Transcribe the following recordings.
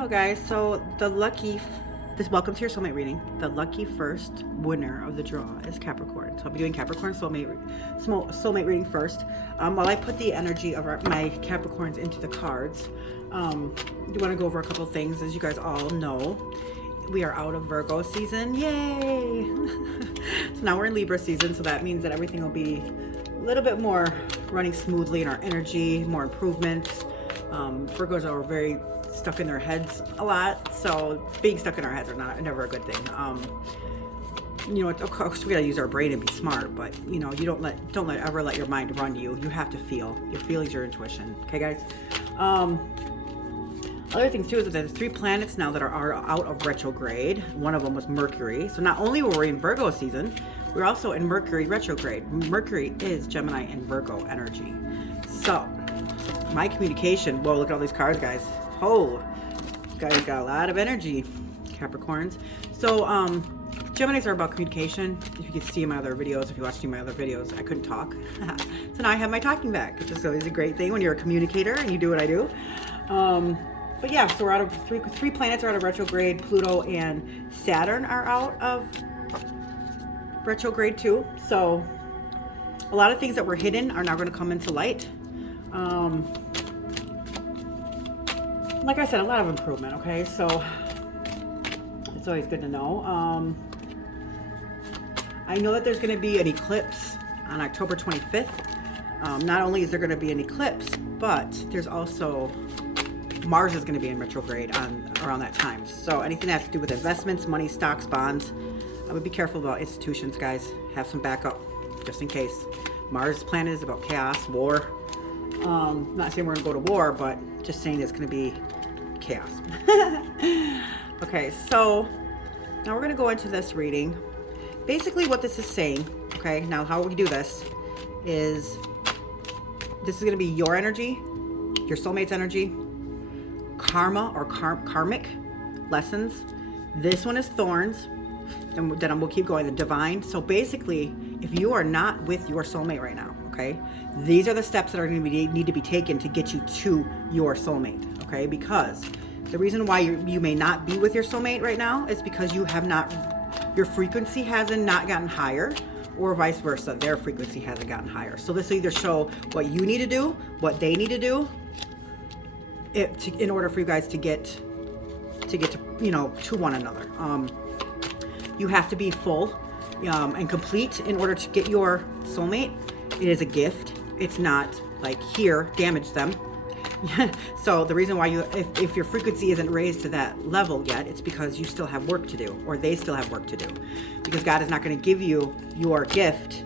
Hello guys, so welcome to your soulmate reading. The lucky first winner of the draw is Capricorn. So I'll be doing Capricorn soulmate reading first. While I put the energy of my Capricorns into the cards, you want to go over a couple things. As you guys all know, we are out of Virgo season. Yay! So now we're in Libra season, so that means that everything will be a little bit more running smoothly in our energy, more improvements. Virgos are very stuck in their heads a lot, so being stuck in our heads are never a good thing. You know, of course we gotta use our brain and be smart, but you know, you don't ever let your mind run you. You have to feel. Your feelings, your intuition. Okay, guys. Other things too is that there's 3 planets now that are out of retrograde. One of them was Mercury. So not only were we in Virgo season, we're also in Mercury retrograde. Mercury is Gemini and Virgo energy. So my communication, whoa, look at all these cards, guys. Oh, you guys got a lot of energy, Capricorns. So Geminis are about communication. If you could see my other videos, if you watched my other videos, I couldn't talk. So now I have my talking back, which is always a great thing when you're a communicator and you do what I do. But yeah, so we're out of three planets are out of retrograde. Pluto and Saturn are out of retrograde too. So a lot of things that were hidden are now going to come into light. Like I said, a lot of improvement. Okay, so it's always good to know. I know that there's going to be an eclipse on October 25th. Not only is there going to be an eclipse, but there's also Mars is going to be in retrograde around that time. So anything that has to do with investments, money, stocks, bonds, I would be careful about institutions, guys. Have some backup just in case. Mars planet is about chaos, war. Not saying we're going to go to war, but just saying it's going to be chaos. Okay, so now we're going to go into this reading. Basically what this is saying, okay, now how we do this is going to be your energy, your soulmate's energy, karma or karmic lessons. This one is thorns, and then we'll keep going, the divine. So basically, if you are not with your soulmate right now, okay, these are the steps that are going to need to be taken to get you to your soulmate, okay? Because the reason why you may not be with your soulmate right now is because your frequency hasn't not gotten higher, or vice versa, their frequency hasn't gotten higher. So this will either show what you need to do, what they need to do, in order for you guys to get to you know, to one another. You have to be full and complete in order to get your soulmate. It is a gift. It's not like, here, damage them. So the reason why if your frequency isn't raised to that level yet, it's because you still have work to do, or they still have work to do, because God is not going to give you your gift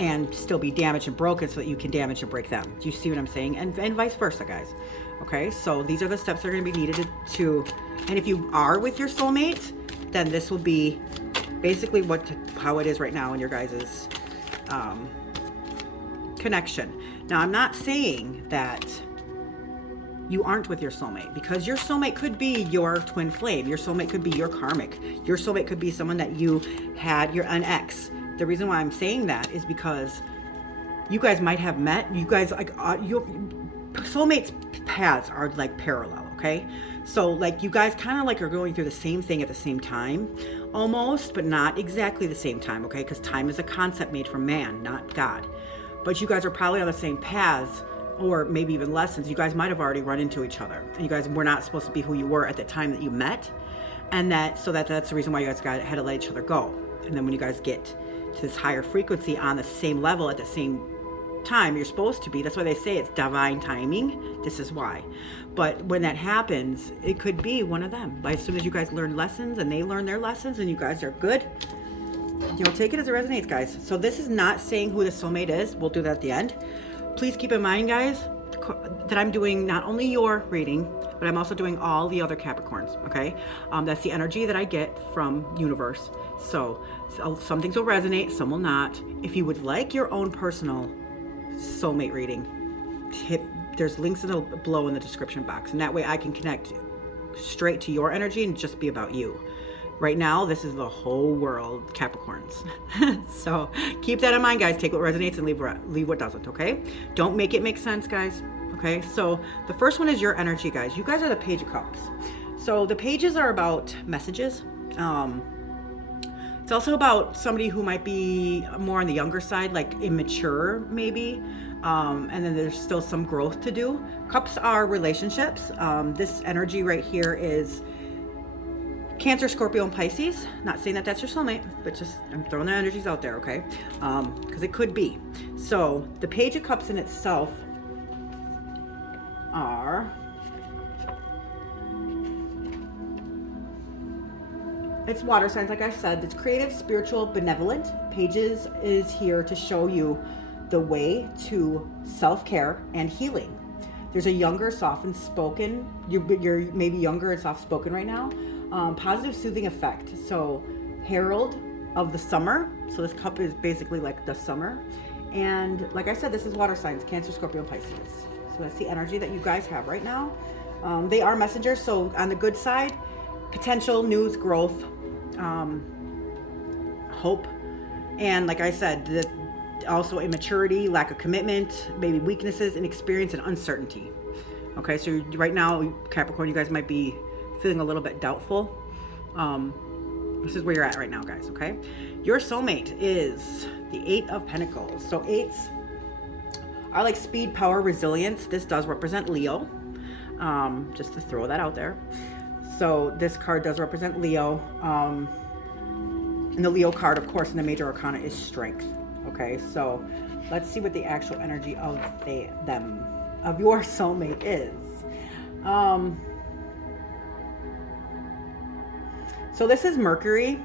and still be damaged and broken so that you can damage and break them. Do you see what I'm saying? And vice versa, guys. Okay, so these are the steps that are going to be needed to, and if you are with your soulmate, then this will be basically how it is right now in your guys' connection. Now, I'm not saying that you aren't with your soulmate, because your soulmate could be your twin flame. Your soulmate could be your karmic. Your soulmate could be someone that you had, an ex. The reason why I'm saying that is because you guys might have met. You guys, like, your soulmates' paths are like parallel, okay? So like you guys kind of like are going through the same thing at the same time, almost, but not exactly the same time, okay? Because time is a concept made from man, not God. But you guys are probably on the same paths, or maybe even lessons. You guys might have already run into each other, and you guys were not supposed to be who you were at the time that you met, and that's the reason why you guys had to let each other go. And then when you guys get to this higher frequency on the same level at the same time you're supposed to be, that's why they say it's divine timing. This is why. But when that happens, it could be one of them. But as soon as you guys learn lessons and they learn their lessons and you guys are good, you know, take it as it resonates, guys. So this is not saying who the soulmate is. We'll do that at the end. Please keep in mind, guys, that I'm doing not only your reading, but I'm also doing all the other Capricorns, okay? That's the energy that I get from universe. So some things will resonate, some will not. If you would like your own personal soulmate reading, there's links below in the description box, and that way I can connect straight to your energy and just be about you. Right now, this is the whole world, Capricorns. So keep that in mind, guys. Take what resonates and leave what doesn't, okay? Don't make it make sense, guys, okay? So the first one is your energy, guys. You guys are the Page of Cups. So the pages are about messages. It's also about somebody who might be more on the younger side, like immature maybe. And then there's still some growth to do. Cups are relationships. This energy right here is Cancer, Scorpio, and Pisces. Not saying that that's your soulmate, but just I'm throwing the energies out there, okay? Because it could be. So the Page of Cups in itself are... It's water signs, like I said. It's creative, spiritual, benevolent. Pages is here to show you the way to self-care and healing. There's a younger, soft and spoken. You're maybe younger and soft spoken right now. Positive, soothing effect. So herald of the summer. So this cup is basically like the summer. And like I said, this is water signs, Cancer, Scorpio, and Pisces. So that's the energy that you guys have right now. They are messengers. So on the good side, potential, news, growth, hope, and like I said, also immaturity, lack of commitment, maybe weaknesses, inexperience, and uncertainty. Okay, so right now, Capricorn, you guys might be feeling a little bit doubtful. This is where you're at right now, guys, okay? Your soulmate is the Eight of Pentacles. So eights are like speed, power, resilience. This does represent Leo, just to throw that out there. So this card does represent Leo. And the Leo card, of course, in the major arcana is strength. Okay, so let's see what the actual energy of of your soulmate is. So this is Mercury,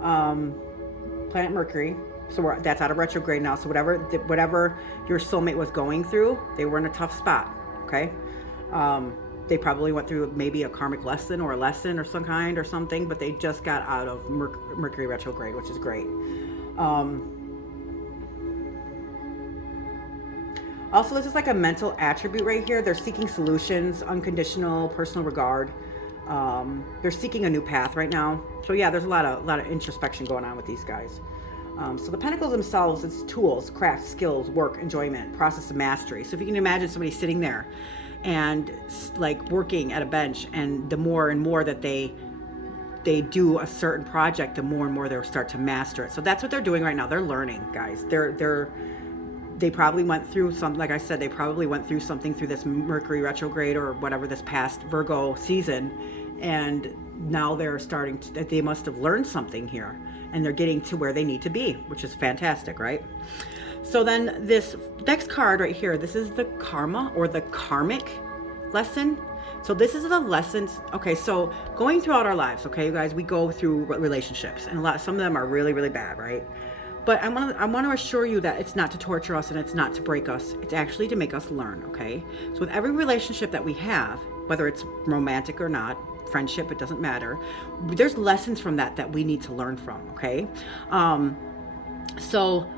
planet Mercury. So that's out of retrograde now. So whatever your soulmate was going through, they were in a tough spot. Okay. They probably went through maybe a karmic lesson or a lesson or some kind or something, but they just got out of Mercury retrograde, which is great. Also, this is like a mental attribute right here. They're seeking solutions, unconditional, personal regard. They're seeking a new path right now. So yeah, there's a lot of introspection going on with these guys. So the Pentacles themselves, it's tools, crafts, skills, work, enjoyment, process of mastery. So if you can imagine somebody sitting there and like working at a bench, and the more and more that they do a certain project, the more and more they'll start to master it. So that's what they're doing right now. They're learning, guys. They probably went through some, like I said, they probably went through something through this Mercury retrograde or whatever, this past Virgo season, and now they're starting to, they must have learned something here, and they're getting to where they need to be, which is fantastic, right? So then this next card right here, this is the karma or the karmic lesson. So this is the lessons. Okay, so going throughout our lives, okay, you guys, we go through relationships, and some of them are really, really bad, right? But I want to assure you that it's not to torture us and it's not to break us. It's actually to make us learn, okay? So with every relationship that we have, whether it's romantic or not, friendship, it doesn't matter. There's lessons from that we need to learn from, okay? So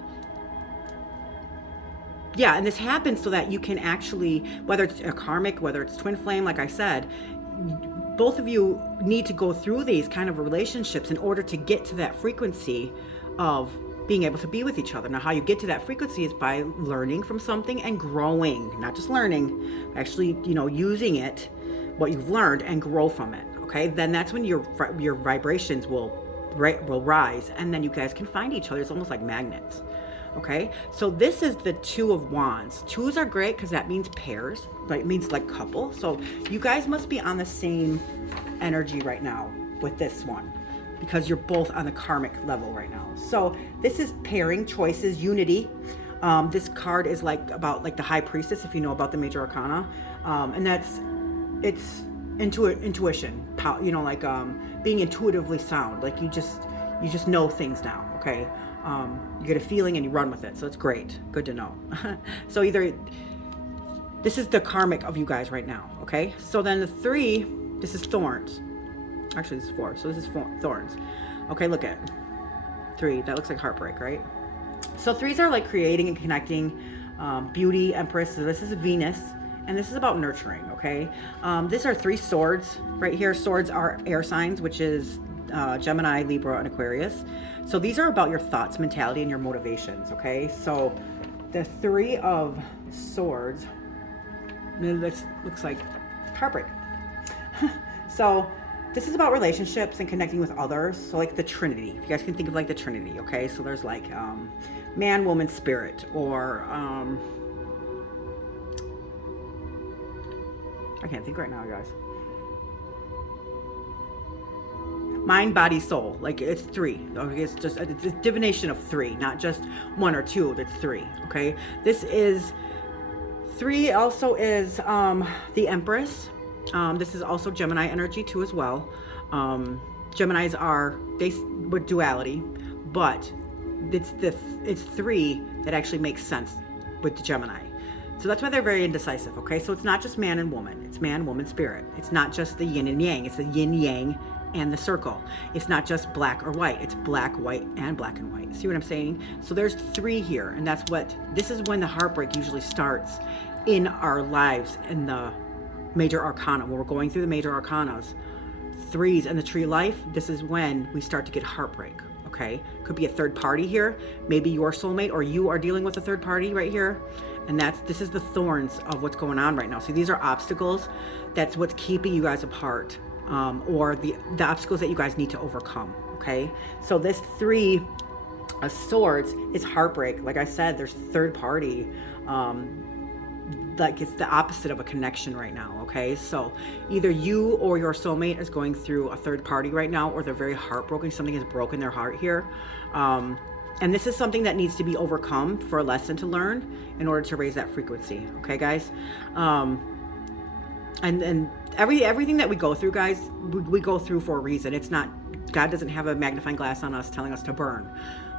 yeah, and this happens so that you can actually, whether it's a karmic, whether it's twin flame, like I said, both of you need to go through these kind of relationships in order to get to that frequency of being able to be with each other. Now, how you get to that frequency is by learning from something and growing, not just learning, actually, using it, what you've learned, and grow from it. Okay, then that's when your vibrations will rise, and then you guys can find each other. It's almost like magnets. Okay, so this is the Two of Wands. Twos are great because that means pairs, right? It means like couple. So you guys must be on the same energy right now with this one, because you're both on the karmic level right now. So this is pairing, choices, unity. This card is about the High Priestess, if you know about the major arcana, and it's intuition, being intuitively sound. Like you just know things now. Okay, you get a feeling and you run with it. So it's great, good to know. So this is the karmic of you guys right now. Okay, so then the 3, this is thorns. Actually, this is 4. So this is thorns. Okay, look at 3. That looks like heartbreak, right? So 3s are like creating and connecting, beauty, Empress. So this is Venus, and this is about nurturing, okay? These are 3 swords right here. Swords are air signs, which is Gemini, Libra, and Aquarius. So these are about your thoughts, mentality, and your motivations, okay? So the 3 of swords, this looks like heartbreak. So this is about relationships and connecting with others. So like the Trinity, if you guys can think of like the Trinity, okay? So there's like man, woman, spirit, or I can't think right now, guys. Mind, body, soul. Like it's three. Okay, it's just it's a divination of three, not just one or two. It's three. Okay, this is three. Also is the Empress. This is also Gemini energy too as well. Geminis are with duality, but it's three that actually makes sense with the Gemini. So that's why they're very indecisive. Okay, so it's not just man and woman. It's man, woman, spirit. It's not just the yin and yang. It's the yin, yang, and the circle. It's not just black or white. It's black, white, and black and white. See what I'm saying? So there's three here, and this is when the heartbreak usually starts in our lives in the major arcana. When we're going through the major arcanas, threes and the tree life, this is when we start to get heartbreak. Okay, could be a third party here, maybe your soulmate, or you are dealing with a third party right here, and this is the thorns of what's going on right now. So these are obstacles. That's what's keeping you guys apart. Or the obstacles that you guys need to overcome. Okay, so this three of swords is heartbreak. Like I said, there's third party. Like it's the opposite of a connection right now. Okay, so either you or your soulmate is going through a third party right now, or they're very heartbroken. Something has broken their heart here. And this is something that needs to be overcome for a lesson to learn in order to raise that frequency. Okay, guys. And everything that we go through, guys, we go through for a reason. It's not, God doesn't have a magnifying glass on us telling us to burn.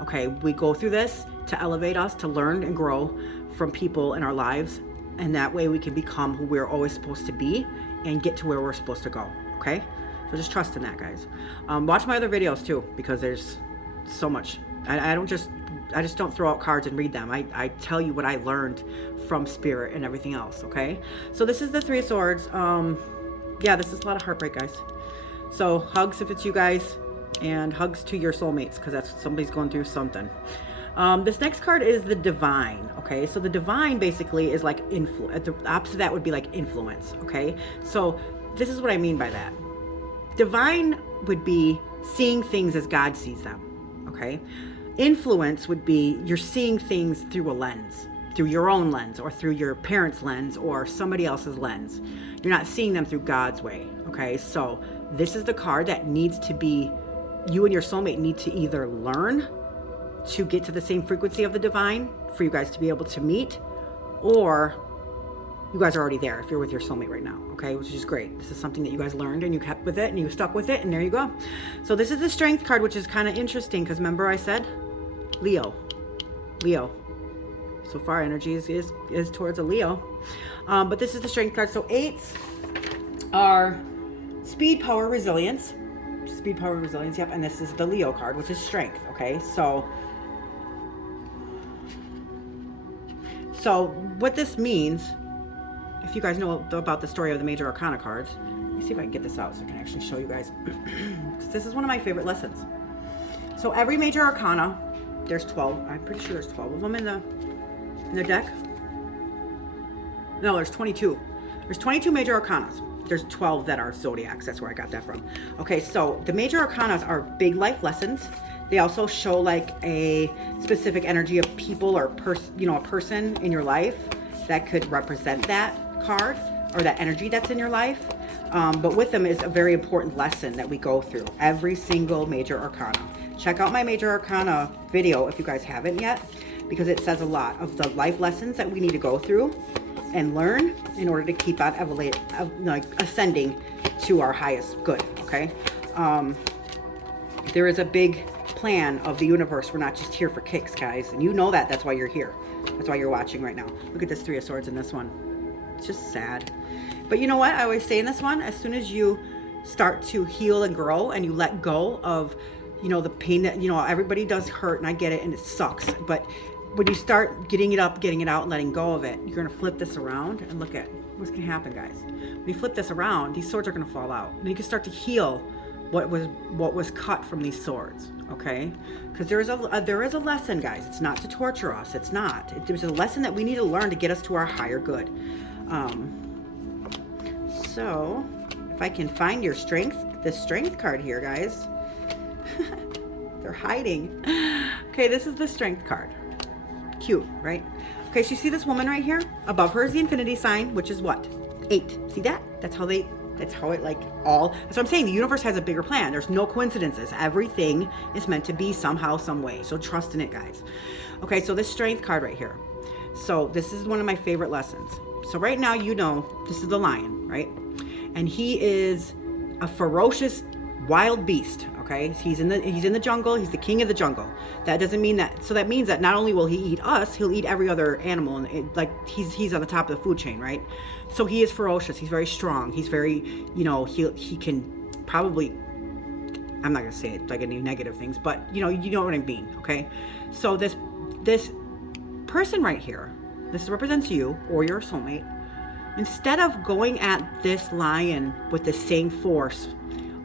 Okay, we go through this to elevate us, to learn and grow from people in our lives, and that way we can become who we're always supposed to be and get to where we're supposed to go. Okay, so just trust in that, guys. Watch my other videos too, because there's so much. I just don't throw out cards and read them. I tell you what I learned from spirit and everything else. Okay, so this is the Three of Swords. Yeah, this is a lot of heartbreak, guys. So hugs if it's you guys, and hugs to your soulmates, because that's somebody's going through something. This next card is the Divine. Okay, so the Divine basically is like influence. The opposite of that would be like influence. Okay, so this is what I mean by that. Divine would be seeing things as God sees them. Okay, influence would be you're seeing things through a lens, through your own lens, or through your parents' lens, or somebody else's lens. You're not seeing them through God's way. Okay, so this is the card that needs to be, you and your soulmate need to either learn to get to the same frequency of the Divine for you guys to be able to meet, or you guys are already there if you're with your soulmate right now. Okay, which is great. This is something that you guys learned and you kept with it and you stuck with it, and there you go. So this is the Strength card, which is kind of interesting because remember I said Leo. So far energy is towards a Leo. But this is the Strength card. So eights are speed, power, resilience. Speed, power, resilience, yep. And this is the Leo card, which is strength. Okay, so what this means, if you guys know about the story of the major arcana cards, let me see if I can get this out so I can actually show you guys. This is one of my favorite lessons. So every major arcana, there's 12. I'm pretty sure there's 12 of them in the deck. No, there's 22. There's 22 major arcanas. There's 12 that are zodiacs. That's where I got that from. Okay, so the major arcanas are big life lessons. They also show like a specific energy of people or a person in your life that could represent that card or that energy that's in your life. But with them is a very important lesson that we go through every single major arcana. Check out my major arcana video if you guys haven't yet, because it says a lot of the life lessons that we need to go through and learn in order to keep on ascending to our highest good. Okay, there is a big plan of the universe. We're not just here for kicks, guys, and you know that. That's why you're here. That's why you're watching right now. Look at this Three of Swords in this one. It's just sad, but you know what I always say in this one, as soon as you start to heal and grow and you let go of the pain that everybody does hurt, and I get it, and it sucks, but when you start getting it out and letting go of it, you're going to flip this around and look at what's going to happen, guys. When you flip this around, these swords are going to fall out, and you can start to heal what was cut from these swords. Okay, because there is a lesson, guys. It's not to torture us. It's not. There's a lesson that we need to learn to get us to our higher good. So If I can find your strength, the strength card here, guys. They're hiding. Okay, this is the strength card. Cute, right? Okay, so you see this woman right here? Above her is the infinity sign, which is what? 8. See that? That's how it like all, that's what I'm saying. The universe has a bigger plan. There's no coincidences. Everything is meant to be somehow, some way. So trust in it, guys. Okay, so this strength card right here. So this is one of my favorite lessons. So right now, you know, this is the lion, right? And he is a ferocious wild beast. Okay, he's in the jungle. He's the king of the jungle. That doesn't mean that. So that means that not only will he eat us, he'll eat every other animal, and like he's on the top of the food chain, right? So he is ferocious. He's very strong. He's very, you know, he can probably. I'm not gonna say it like any negative things, but you know what I mean. Okay, so this person right here, this represents you or your soulmate. Instead of going at this lion with the same force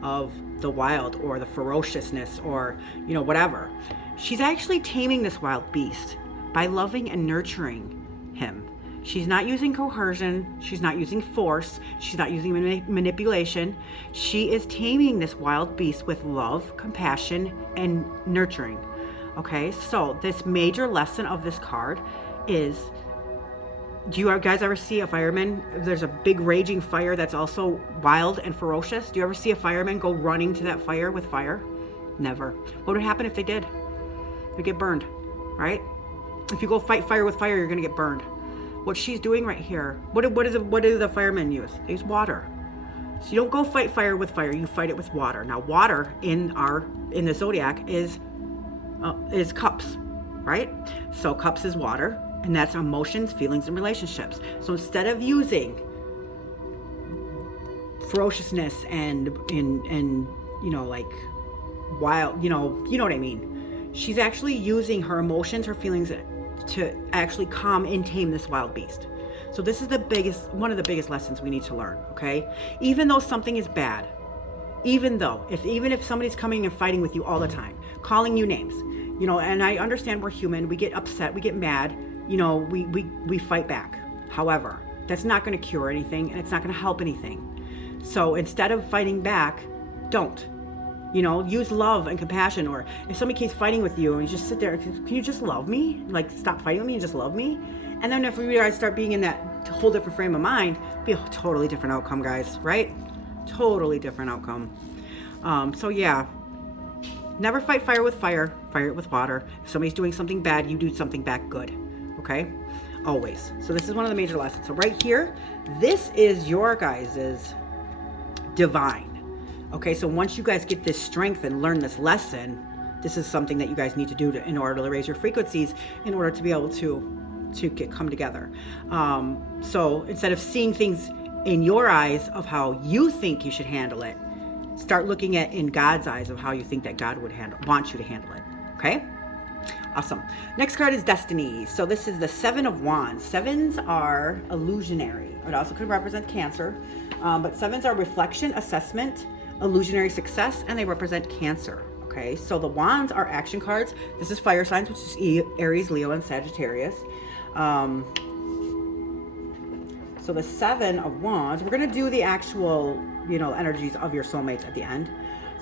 of the wild or the ferociousness or, you know, whatever, she's actually taming this wild beast by loving and nurturing him. She's not using coercion. She's not using force. She's not using manipulation. She is taming this wild beast with love, compassion, and nurturing. Okay, so this major lesson of this card is, do you guys ever see a fireman? There's a big raging fire that's also wild and ferocious. Do you ever see a fireman go running to that fire with fire? Never. What would happen if they did? They'd get burned, right? If you go fight fire with fire, you're gonna get burned. What she's doing right here, what do the firemen use? They use water. So you don't go fight fire with fire, you fight it with water. Now water in the zodiac is cups, right? So cups is water. And that's emotions, feelings, and relationships. So instead of using ferociousness and you know, like wild, you know what I mean. She's actually using her emotions, her feelings to actually calm and tame this wild beast. So this is one of the biggest lessons we need to learn. Okay, even though something is bad, even if somebody's coming and fighting with you all the time, calling you names, you know, and I understand we're human, we get upset, we get mad. You know, we fight back. However, that's not going to cure anything, and it's not going to help anything. So instead of fighting back, don't. You know, use love and compassion. Or if somebody keeps fighting with you and you just sit there, can you just love me? Like, stop fighting with me and just love me? And then if we guys start being in that whole different frame of mind, it'll be a totally different outcome, guys, right? Totally different outcome. So yeah, never fight fire with fire, fire it with water. If somebody's doing something bad, you do something back good. Okay, always. So this is one of the major lessons. So right here, this is your guys's divine. Okay, so once you guys get this strength and learn this lesson, this is something that you guys need to do in order to raise your frequencies, in order to be able to come together. So instead of seeing things in your eyes of how you think you should handle it, start looking at in God's eyes of how you think that God would want you to handle it. Okay. Awesome. Next card is Destiny. So this is the 7 of Wands. 7s are illusionary. It also could represent Cancer. But 7s are reflection, assessment, illusionary success, and they represent Cancer. Okay, so the Wands are action cards. This is fire signs, which is Aries, Leo, and Sagittarius. So the 7 of Wands, we're going to do the actual, you know, energies of your soulmates at the end.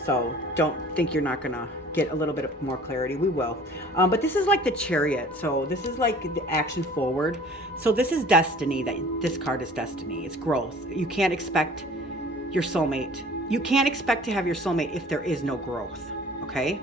So don't think you're not going to get a little bit more clarity. We will. But this is like the Chariot. So this is like the action forward. So this is destiny. This card is destiny. It's growth. You can't expect your soulmate. You can't expect to have your soulmate if there is no growth. Okay?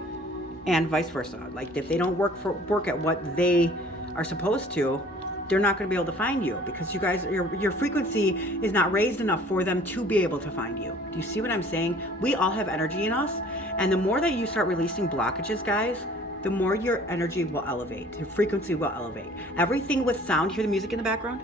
And vice versa. Like if they don't work at what they are supposed to, they're not going to be able to find you, because you guys, your frequency is not raised enough for them to be able to find you. Do you see what I'm saying? We all have energy in us, and the more that you start releasing blockages, guys, the more your energy will elevate, your frequency will elevate. Everything with sound, hear the music in the background?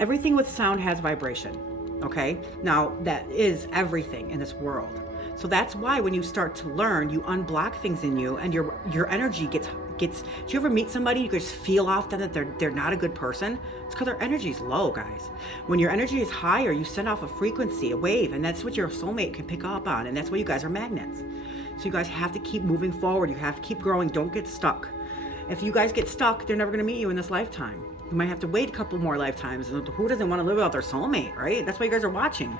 Everything with sound has vibration, okay? Now, that is everything in this world. So that's why when you start to learn, you unblock things in you, and your energy gets. Do you ever meet somebody you just feel off them that they're not a good person? It's because their energy is low, guys. When your energy is higher, you send off a frequency, a wave, and that's what your soulmate can pick up on, and that's why you guys are magnets. So you guys have to keep moving forward. You have to keep growing. Don't get stuck. If you guys get stuck, they're never going to meet you in this lifetime. You might have to wait a couple more lifetimes. Who doesn't want to live without their soulmate, right? That's why you guys are watching.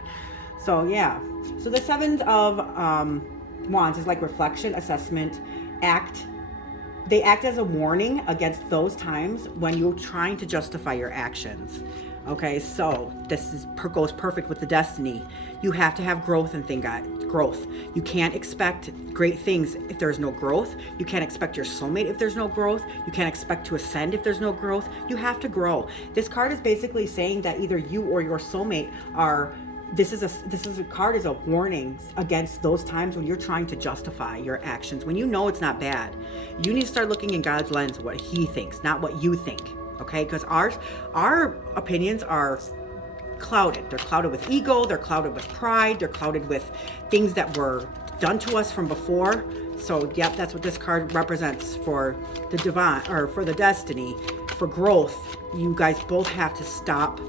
So yeah. So the Seven of Wands is like reflection, assessment, they act as a warning against those times when you're trying to justify your actions. Okay, so this goes perfect with the destiny. You have to have growth and growth. You can't expect great things if there's no growth. You can't expect your soulmate if there's no growth. You can't expect to ascend if there's no growth. You have to grow. This card is basically saying that either you or your soulmate are. This is a card is a warning against those times when you're trying to justify your actions. When you know it's not bad, you need to start looking in God's lens, what He thinks, not what you think. Okay, because our opinions are clouded. They're clouded with ego. They're clouded with pride. They're clouded with things that were done to us from before. So, yep, that's what this card represents for the divine, or for the destiny, for growth. You guys both have to stop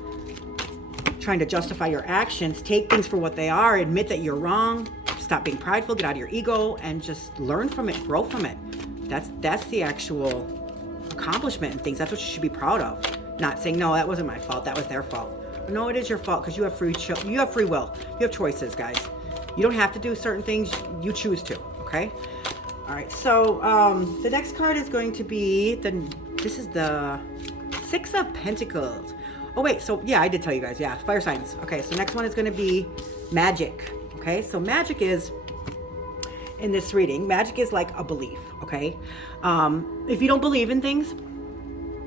trying to justify your actions, take things for what they are, admit that you're wrong, stop being prideful, get out of your ego, and just learn from it, grow from it. That's the actual accomplishment and things. That's what you should be proud of. Not saying, no, that wasn't my fault, that was their fault. But no, it is your fault because you have free will. You have choices, guys. You don't have to do certain things, you choose to, okay? All right, so the next card is going to be this is the Six of Pentacles. Oh wait, so yeah, I did tell you guys, yeah, fire signs. Okay, so next one is going to be magic. Okay, so magic is, in this reading, magic is like a belief. Okay, if you don't believe in things,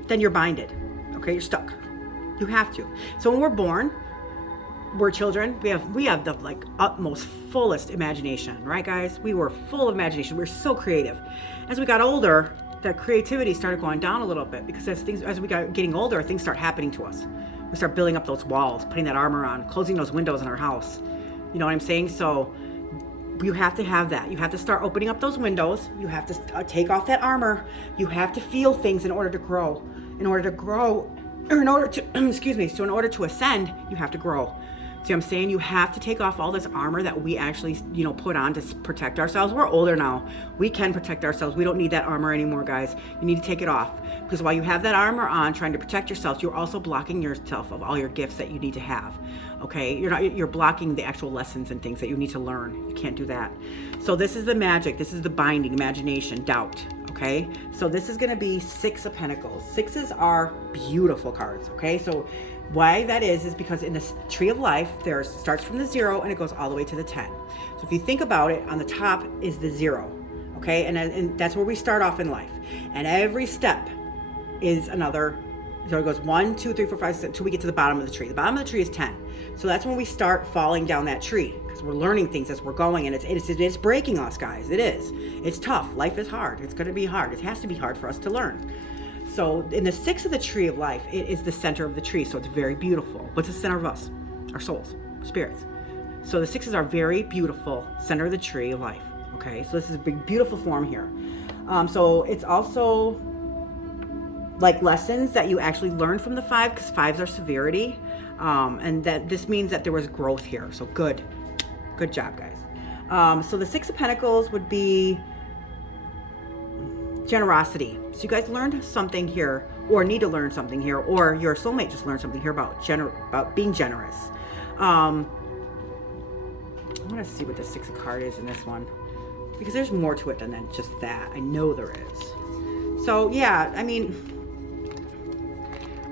then you're binded. Okay, you're stuck. You have to. So when we're born, we're children. We have the like utmost fullest imagination, right, guys? We were full of imagination. We're so creative. As we got older, that creativity started going down a little bit because as we got getting older, things start happening to us. We start building up those walls, putting that armor on, closing those windows in our house. You know what I'm saying? So you have to have that. You have to start opening up those windows. You have to take off that armor. You have to feel things in order to grow. In order to ascend, you have to grow. See what I'm saying? You have to take off all this armor that we actually, put on to protect ourselves. We're older now. We can protect ourselves. We don't need that armor anymore, guys. You need to take it off. Because while you have that armor on, trying to protect yourself, you're also blocking yourself of all your gifts that you need to have. Okay? You're blocking the actual lessons and things that you need to learn. You can't do that. So this is the magic. This is the binding, imagination, doubt. Okay? So this is going to be Six of Pentacles. Sixes are beautiful cards. Okay? So why that is because in this tree of life, there starts from the 0 and it goes all the way to the 10. So if you think about it, on the top is the 0, okay? And that's where we start off in life. And every step is another, so it goes 1, 2, 3, 4, 5, 6, until we get to the bottom of the tree. The bottom of the tree is 10. So that's when we start falling down that tree because we're learning things as we're going, and it's breaking us, guys. It is. It's tough. Life is hard. It's going to be hard. It has to be hard for us to learn. So in the 6 of the tree of life, it is the center of the tree. So it's very beautiful. What's the center of us? Our souls, spirits. So the 6s are very beautiful, center of the tree of life. Okay, so this is a big, beautiful form here. So it's also like lessons that you actually learn from the 5, because 5s are severity. And that this means that there was growth here. So good job, guys. So the 6 of Pentacles would be generosity. So you guys learned something here, or need to learn something here, or your soulmate just learned something here about being generous. I want to see what the 6 of card is in this one, because there's more to it than just that. I know there is. So yeah, I mean,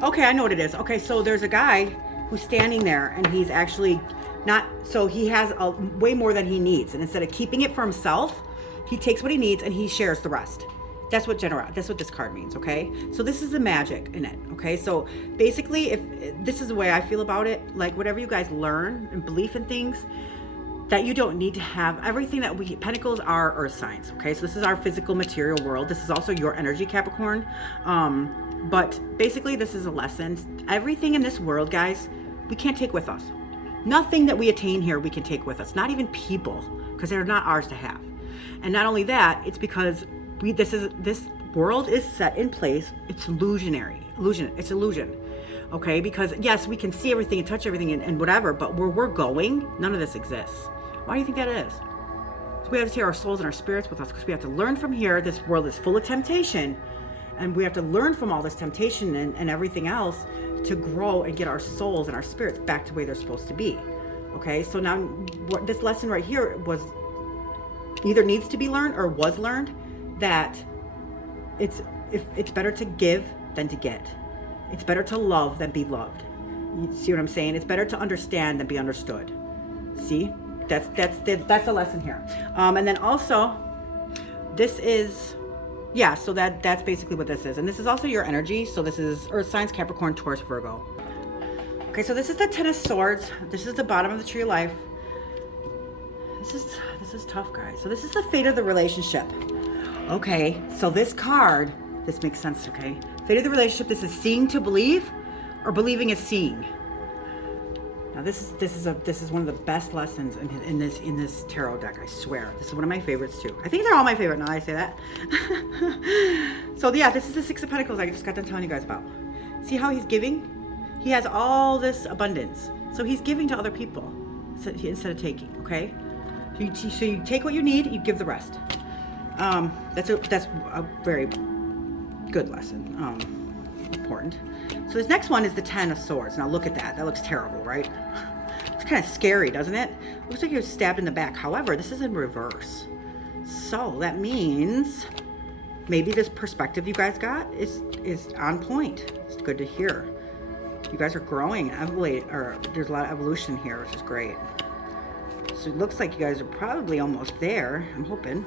okay, I know what it is. Okay, so there's a guy who's standing there, and he's actually not, so he has way more than he needs, and instead of keeping it for himself, he takes what he needs and he shares the rest. That's what this card means, okay? So this is the magic in it, okay? So basically, if this is the way I feel about it, like whatever you guys learn and belief in things, that you don't need to have everything that Pentacles are earth signs, okay? So this is our physical material world. This is also your energy, Capricorn. But basically, this is a lesson. Everything in this world, guys, we can't take with us. Nothing that we attain here we can take with us, not even people, because they're not ours to have. And not only that, it's because this world is set in place. It's it's illusion. Okay, because yes, we can see everything and touch everything and whatever, but where we're going, none of this exists. Why do you think that is? So we have to take our souls and our spirits with us, because we have to learn from here. This world is full of temptation, and we have to learn from all this temptation and everything else to grow and get our souls and our spirits back to where they're supposed to be. Okay, so now what this lesson right here was either needs to be learned or was learned, that it's better to give than to get. It's better to love than be loved. You see what I'm saying? It's better to understand than be understood. See? That's the lesson here. And then also, this is, yeah, so that's basically what this is. And this is also your energy. So this is Earth signs, Capricorn, Taurus, Virgo. Okay, so this is the Ten of Swords. This is the bottom of the tree of life. This is tough, guys. So this is the fate of the relationship. Okay, so this card, this makes sense, okay? Fate of the relationship, this is seeing to believe or believing is seeing. Now this is one of the best lessons in this tarot deck, I swear. This is one of my favorites too. I think they're all my favorite now I say that. So yeah, this is the Six of Pentacles I just got done telling you guys about. See how he's giving? He has all this abundance. So he's giving to other people instead of taking, okay? So you take what you need, you give the rest. That's a very good lesson. Important. So this next one is the Ten of Swords. Now look at that. That looks terrible, right? It's kind of scary, doesn't it? Looks like he was stabbed in the back. However, this is in reverse. So that means maybe this perspective you guys got is on point. It's good to hear. You guys are growing, there's a lot of evolution here, which is great. So it looks like you guys are probably almost there, I'm hoping.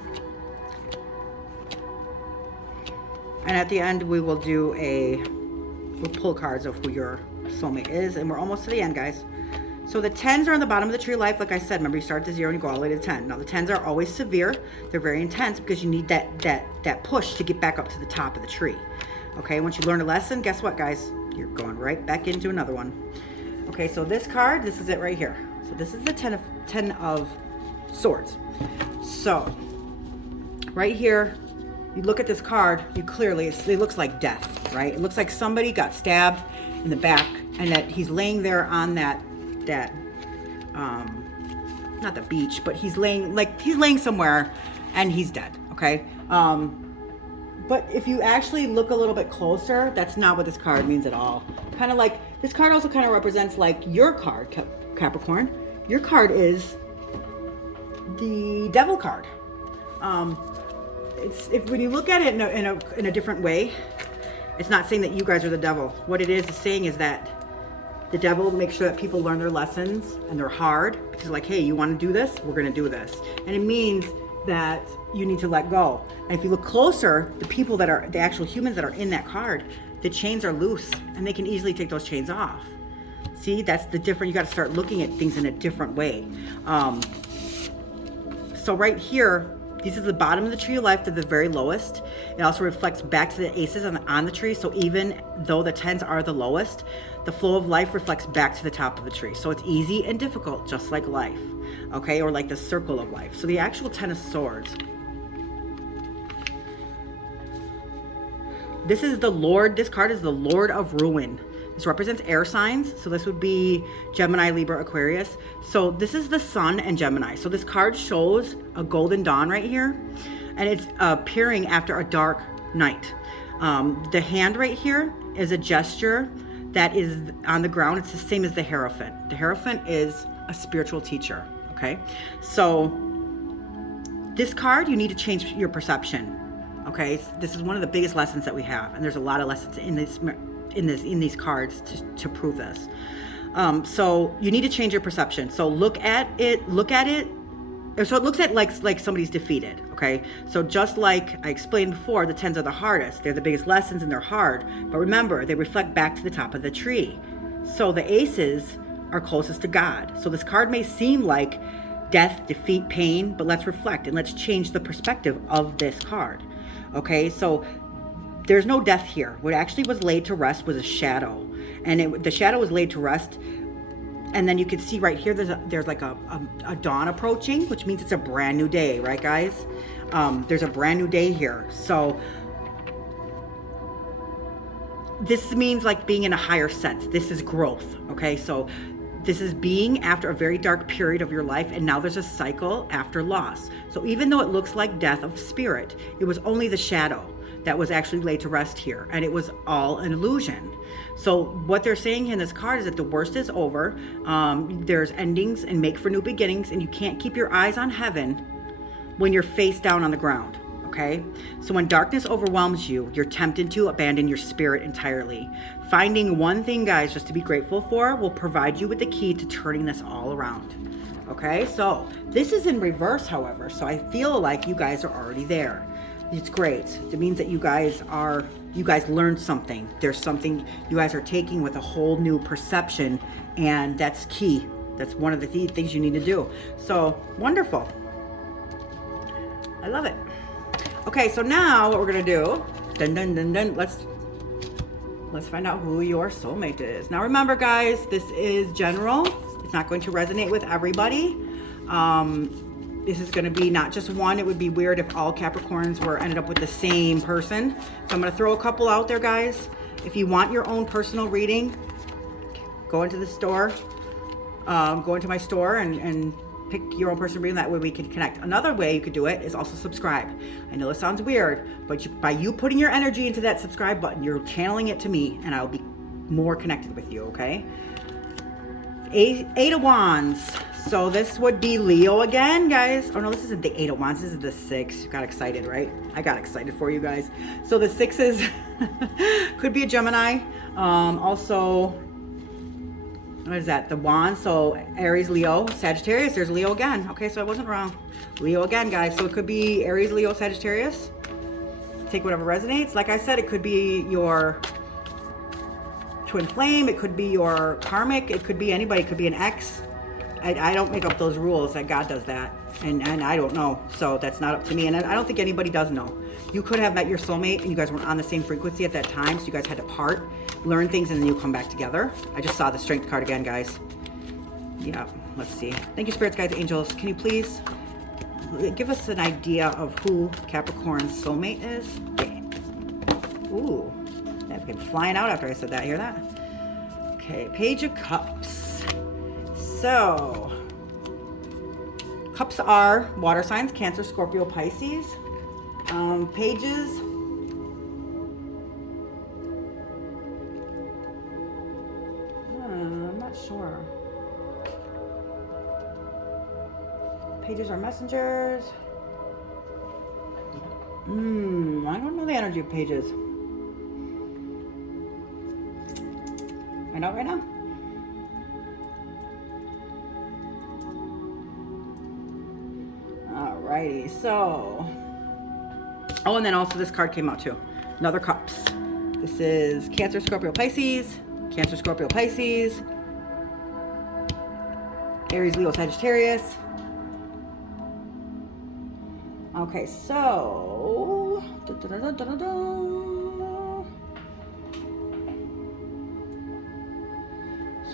And at the end, we will we'll pull cards of who your soulmate is, and we're almost to the end, guys. So the 10s are on the bottom of the tree of life. Like I said, remember, you start at 0 and you go all the way to 10. Now the 10s are always severe. They're very intense because you need that push to get back up to the top of the tree. Okay, once you learn a lesson, guess what, guys? You're going right back into another one. Okay, so this card, this is it right here. So this is the 10 of Swords. So right here, you look at this card, you clearly, it looks like death, right? It looks like somebody got stabbed in the back and that he's laying there on that not the beach, but he's laying somewhere and he's dead, okay? But if you actually look a little bit closer, that's not what this card means at all. Kind of like, this card also kind of represents like your card, Capricorn. Your card is the Devil card. When you look at it in a different way, it's not saying that you guys are the devil. What it is saying is that the devil makes sure that people learn their lessons and they're hard because like, hey, you want to do this? We're going to do this. And it means that you need to let go. And if you look closer, the people that are the actual humans that are in that card, the chains are loose and they can easily take those chains off. See, that's the different, you got to start looking at things in a different way. So right here, this is the bottom of the tree of life to the very lowest. It also reflects back to the aces on the tree. So even though the 10s are the lowest, the flow of life reflects back to the top of the tree. So it's easy and difficult, just like life, okay? Or like the circle of life. So the actual 10 of Swords. This is the Lord, this card is the Lord of Ruin. This represents air signs. So this would be Gemini, Libra, Aquarius. So this is the Sun and Gemini. So this card shows a golden dawn right here. And it's appearing after a dark night. The hand right here is a gesture that is on the ground. It's the same as the Hierophant. The Hierophant is a spiritual teacher, okay? So this card, you need to change your perception, okay? This is one of the biggest lessons that we have. And there's a lot of lessons in these cards to prove this. So you need to change your perception. So look at it. So it looks at like somebody's defeated, okay? So just like I explained before, the 10s are the hardest. They're the biggest lessons and they're hard. But remember, they reflect back to the top of the tree. So the aces are closest to God. So this card may seem like death, defeat, pain, but let's reflect and let's change the perspective of this card, okay? So there's no death here. What actually was laid to rest was a shadow. And the shadow was laid to rest. And then you can see right here, there's like a dawn approaching, which means it's a brand new day, right, guys? There's a brand new day here. So this means like being in a higher sense. This is growth, okay? So this is being after a very dark period of your life, and now there's a cycle after loss. So even though it looks like death of spirit, it was only the shadow. that was actually laid to rest here, and it was all an illusion. So what they're saying in this card is that the worst is over. There's endings and make for new beginnings, and you can't keep your eyes on heaven when you're face down on the ground. Okay, so when darkness overwhelms you, you're tempted to abandon your spirit entirely. Finding one thing, guys, just to be grateful for will provide you with the key to turning this all around. Okay, so this is in reverse, however, so I feel like you guys are already there. It's great. It means that you guys learned something. There's something you guys are taking with a whole new perception, and that's key. That's one of the things you need to do. So wonderful. I love it. Okay, so now what we're gonna do, let's find out who your soulmate is. Now remember, guys, this is general. It's not going to resonate with everybody. This is gonna be not just one. It would be weird if all Capricorns ended up with the same person. So I'm gonna throw a couple out there, guys. If you want your own personal reading, go into the store, go into my store and pick your own personal reading. That way we can connect. Another way you could do it is also subscribe. I know this sounds weird, but by you putting your energy into that subscribe button, you're channeling it to me, and I'll be more connected with you, okay? Eight of Wands. So this would be Leo again, guys. Oh no, this isn't the Eight of Wands. This is the Six. You got excited, right? I got excited for you guys. So the Sixes could be a Gemini. Also, what is that? The Wands. So Aries, Leo, Sagittarius. There's Leo again. Okay, so I wasn't wrong. Leo again, guys. So it could be Aries, Leo, Sagittarius. Take whatever resonates. Like I said, it could be your twin flame. It could be your karmic. It could be anybody. It could be an ex. I don't make up those rules. That God does that, and I don't know, so that's not up to me, and I don't think anybody does know. You could have met your soulmate and you guys weren't on the same frequency at that time, so you guys had to part, learn things, and then you come back together. I just saw the Strength card again, guys. Yeah, let's see. Thank you, spirits, guides, angels. Can you please give us an idea of who Capricorn's soulmate is? Ooh, that came flying out after I said that. Hear that? Okay, Page of Cups. So, cups are water signs, Cancer, Scorpio, Pisces. Pages. I'm not sure. Pages are messengers. I don't know the energy of pages. Find out right now. Alrighty, so, oh, and then also this card came out too. Another Cups. This is Cancer, Scorpio, Pisces. Cancer, Scorpio, Pisces. Aries, Leo, Sagittarius. Okay, so, so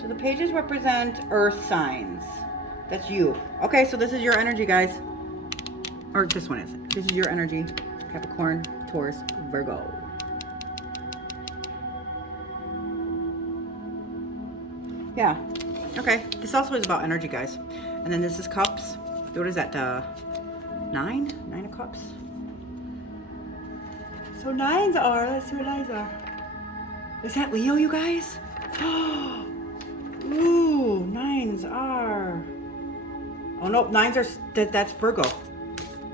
the pages represent earth signs. That's you. Okay, so this is your energy, guys. Or this one is. This is your energy. Capricorn, Taurus, Virgo. Yeah. Okay. This also is about energy, guys. And then this is Cups. What is that? Nine? 9 of Cups. So nines are, let's see what nines are. Is that Leo, you guys? Ooh, nines are. Oh, no, nines are, that's Virgo.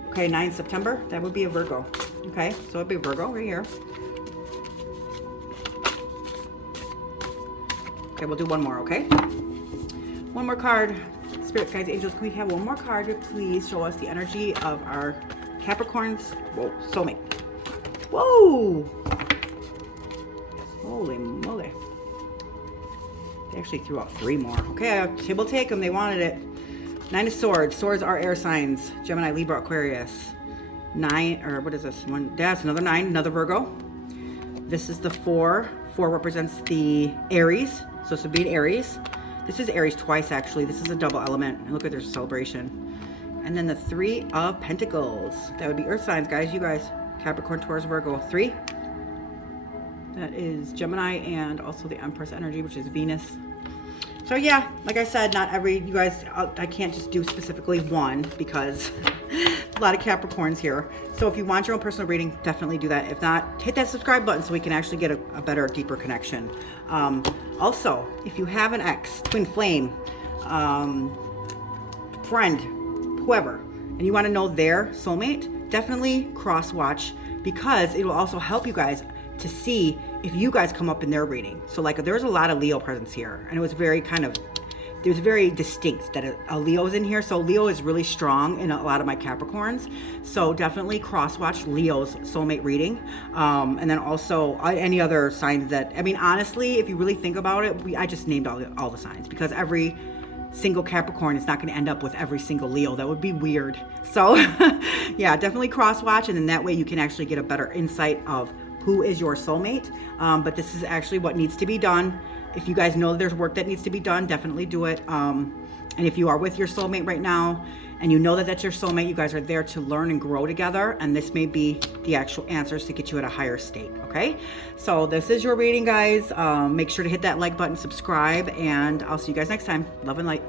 Okay, 9 September, that would be a Virgo. Okay, so it'd be Virgo right here. Okay, we'll do one more, okay? One more card. Spirit, guides, angels, can we have one more card to please show us the energy of our Capricorn's, whoa, soulmate. Whoa! Holy moly. They actually threw out 3 more. Okay, we'll take them, they wanted it. 9 of Swords. Swords are air signs. Gemini, Libra, Aquarius. 9, or what is this one? That's another 9, another Virgo. This is the 4. 4 represents the Aries. So this would be an Aries. This is Aries twice, actually. This is a double element. And look at their celebration. And then the 3 of Pentacles. That would be earth signs, guys. You guys. Capricorn, Taurus, Virgo. 3. That is Gemini and also the Empress energy, which is Venus. So yeah, like I said, not every, you guys, I can't just do specifically one because lot of Capricorns here. So if you want your own personal reading, definitely do that. If not, hit that subscribe button so we can actually get a better, deeper connection. Also, if you have an ex, twin flame, friend, whoever, and you want to know their soulmate, definitely cross-watch, because it will also help you guys to see if you guys come up in their reading. So like there's a lot of Leo presence here, and it was very it was very distinct that a Leo is in here. So Leo is really strong in a lot of my Capricorns. So definitely cross-watch Leo's soulmate reading. And then also any other signs that, I mean, honestly, if you really think about it, I just named all the signs, because every single Capricorn is not going to end up with every single Leo. That would be weird. So yeah, definitely cross-watch, and then that way you can actually get a better insight of who is your soulmate. But this is actually what needs to be done. If you guys know there's work that needs to be done, definitely do it. And if you are with your soulmate right now and you know that that's your soulmate, you guys are there to learn and grow together, and this may be the actual answers to get you at a higher state. Okay, so this is your reading, guys. Make sure to hit that like button, subscribe, and I'll see you guys next time. Love and light.